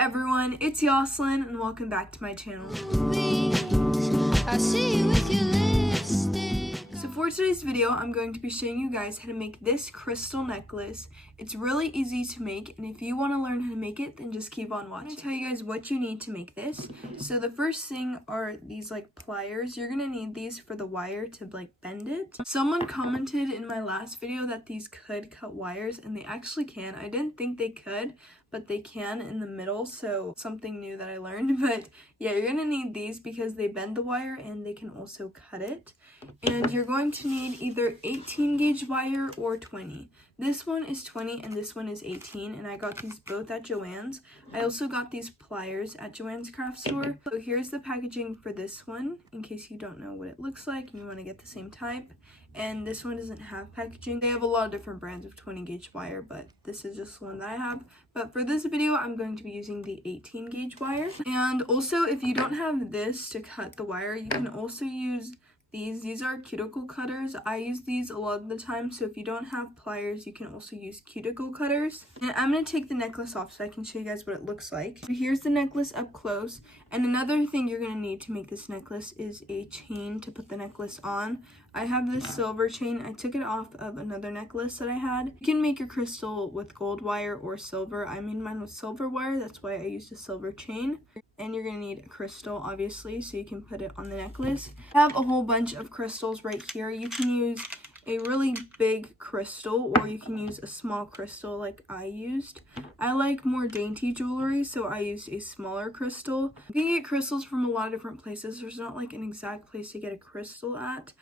everyone, it's Yoslyn and welcome back to my channel. So for today's video, I'm going to be showing you guys how to make this crystal necklace. It's really easy to make, and if you want to learn how to make it, then just keep on watching. I'm going to tell you guys what you need to make this. So the first thing are these pliers. You're going to need these for the wire to bend it. Someone commented in my last video that these could cut wires, and they actually can. I didn't think they could, but they can in the middle, so something new that I learned. But yeah, you're gonna need these because they bend the wire and they can also cut it. And you're going to need either 18 gauge wire or 20. This one is 20 and this one is 18, and I got these both at Joann's. I also got these pliers at Joann's craft store. So here's the packaging for this one, in case you don't know what it looks like and you want to get the same type. And this one doesn't have packaging. They have a lot of different brands of 20 gauge wire, but this is just the one that I have. But for this video, I'm going to be using the 18 gauge wire. And also, if you don't have this to cut the wire, you can also use these. These are cuticle cutters. I use these a lot of the time, so if you don't have pliers, you can also use cuticle cutters. And I'm going to take the necklace off so I can show you guys what it looks like. So here's the necklace up close. And another thing you're going to need to make this necklace is a chain to put the necklace on. I have this silver chain. I took it off of another necklace that I had. You can make your crystal with gold wire or silver. I made mine with silver wire. That's why I used a silver chain. And you're going to need a crystal, obviously, so you can put it on the necklace. I have a whole bunch of crystals right here. You can use a really big crystal, or you can use a small crystal like I used. I like more dainty jewelry, so I used a smaller crystal. You can get crystals from a lot of different places. There's not an exact place to get a crystal at,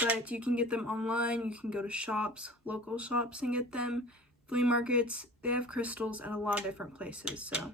but you can get them online. You can go to shops, local shops, and get them. Flea markets, they have crystals at a lot of different places, so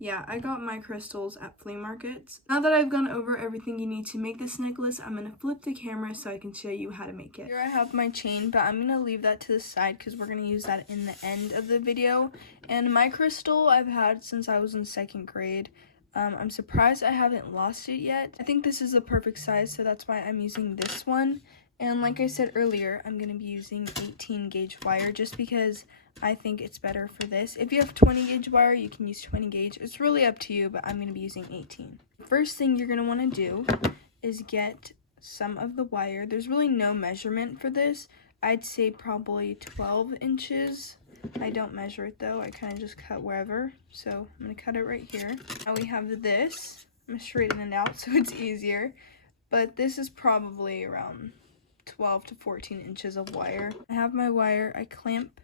yeah, I got my crystals at flea markets. Now that I've gone over everything you need to make this necklace, I'm going to flip the camera so I can show you how to make it. Here I have my chain, but I'm going to leave that to the side because we're going to use that in the end of the video. And my crystal I've had since I was in 2nd grade. I'm surprised I haven't lost it yet. I think this is the perfect size, so that's why I'm using this one. And like I said earlier, I'm going to be using 18 gauge wire just because I think it's better for this. If you have 20 gauge wire, you can use 20 gauge. It's really up to you, but I'm going to be using 18. First thing you're going to want to do is get some of the wire. There's really no measurement for this. I'd say probably 12 inches. I don't measure it though. I kind of just cut wherever. So I'm going to cut it right here. Now we have this. I'm going to straighten it out so it's easier. But this is probably around 12 to 14 inches of wire. I have my wire. I clamp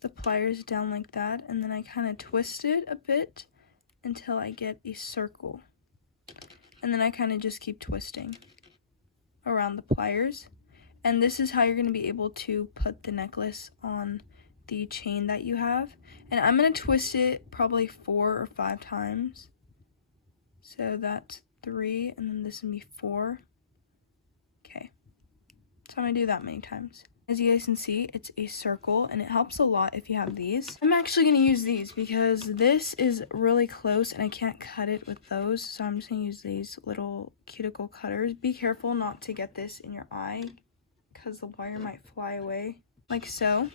the pliers down like that, and then I kind of twist it a bit until I get a circle. And then I kind of just keep twisting around the pliers. And this is how you're going to be able to put the necklace on the chain that you have. And I'm going to twist it probably 4 or 5 times. So that's 3, and then this would be 4. Okay. So I'm going to do that many times. As you guys can see, it's a circle, and it helps a lot if you have these. I'm actually going to use these because this is really close and I can't cut it with those. So I'm just going to use these little cuticle cutters. Be careful not to get this in your eye because the wire might fly away. Like so.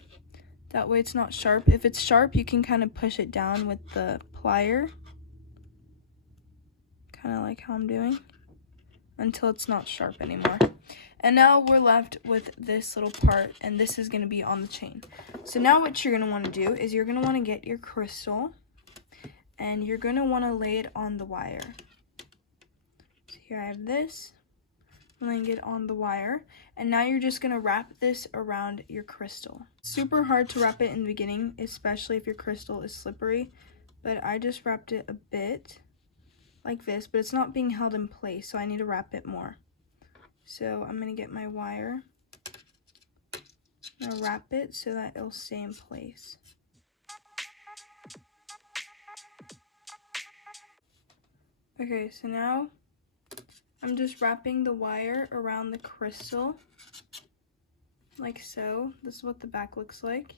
That way it's not sharp. If it's sharp, you can kind of push it down with the plier. Kind of like how I'm doing. Until it's not sharp anymore. And now we're left with this little part, and this is going to be on the chain. So now what you're going to want to do is you're going to want to get your crystal, and you're going to want to lay it on the wire. So here I have this. I'm laying it on the wire, and now you're just going to wrap this around your crystal. Super hard to wrap it in the beginning, especially if your crystal is slippery, but I just wrapped it a bit like this, but it's not being held in place, so I need to wrap it more. So I'm going to get my wire. I'm going to wrap it so that it'll stay in place. Okay, so now I'm just wrapping the wire around the crystal, like so. This is what the back looks like.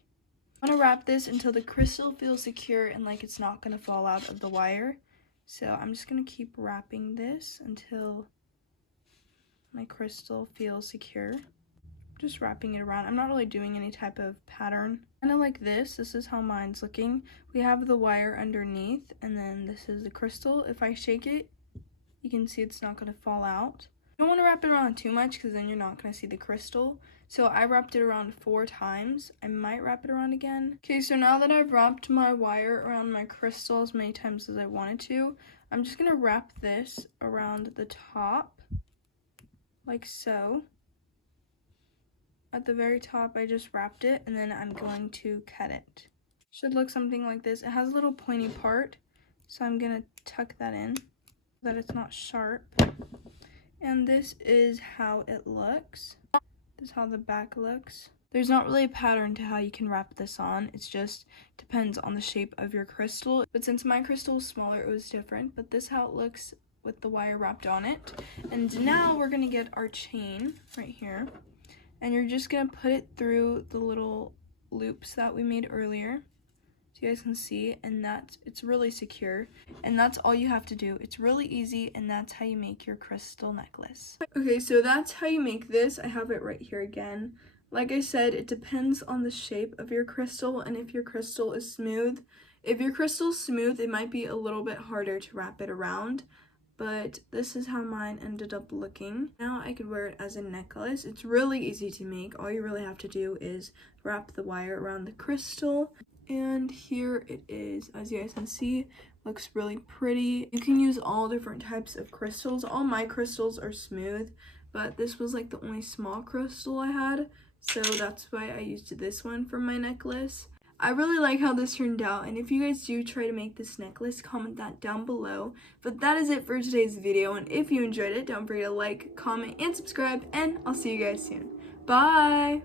I want to wrap this until the crystal feels secure and like it's not going to fall out of the wire. So I'm just going to keep wrapping this until my crystal feels secure. just wrapping it around. I'm not really doing any type of pattern. Kind of like this. This is how mine's looking. We have the wire underneath, and then this is the crystal. If I shake it, you can see it's not going to fall out. You don't want to wrap it around too much because then you're not going to see the crystal. So I wrapped it around 4 times. I might wrap it around again. Okay, so now that I've wrapped my wire around my crystal as many times as I wanted to, I'm just going to wrap this around the top, like so. At the very top, I just wrapped it, and then I'm going to cut it. Should look something like this. It has a little pointy part, so I'm going to tuck that in so that it's not sharp. And this is how it looks. This is how the back looks. There's not really a pattern to how you can wrap this on. It just depends on the shape of your crystal. But since my crystal was smaller, it was different. But this is how it looks with the wire wrapped on it. And now we're going to get our chain right here. And you're just going to put it through the little loops that we made earlier. So you guys can see, and it's really secure. And that's all you have to do. It's really easy, and that's how you make your crystal necklace. Okay, so that's how you make this. I have it right here again. Like I said, it depends on the shape of your crystal and if your crystal is smooth. If your crystal's smooth, it might be a little bit harder to wrap it around. But this is how mine ended up looking. Now I could wear it as a necklace. It's really easy to make. All you really have to do is wrap the wire around the crystal. And here it is. As you guys can see, looks really pretty. You can use all different types of crystals. All my crystals are smooth, but this was like the only small crystal I had. So that's why I used this one for my necklace. I really like how this turned out, and if you guys do try to make this necklace, comment that down below. But that is it for today's video, and if you enjoyed it, don't forget to like, comment, and subscribe, and I'll see you guys soon. Bye!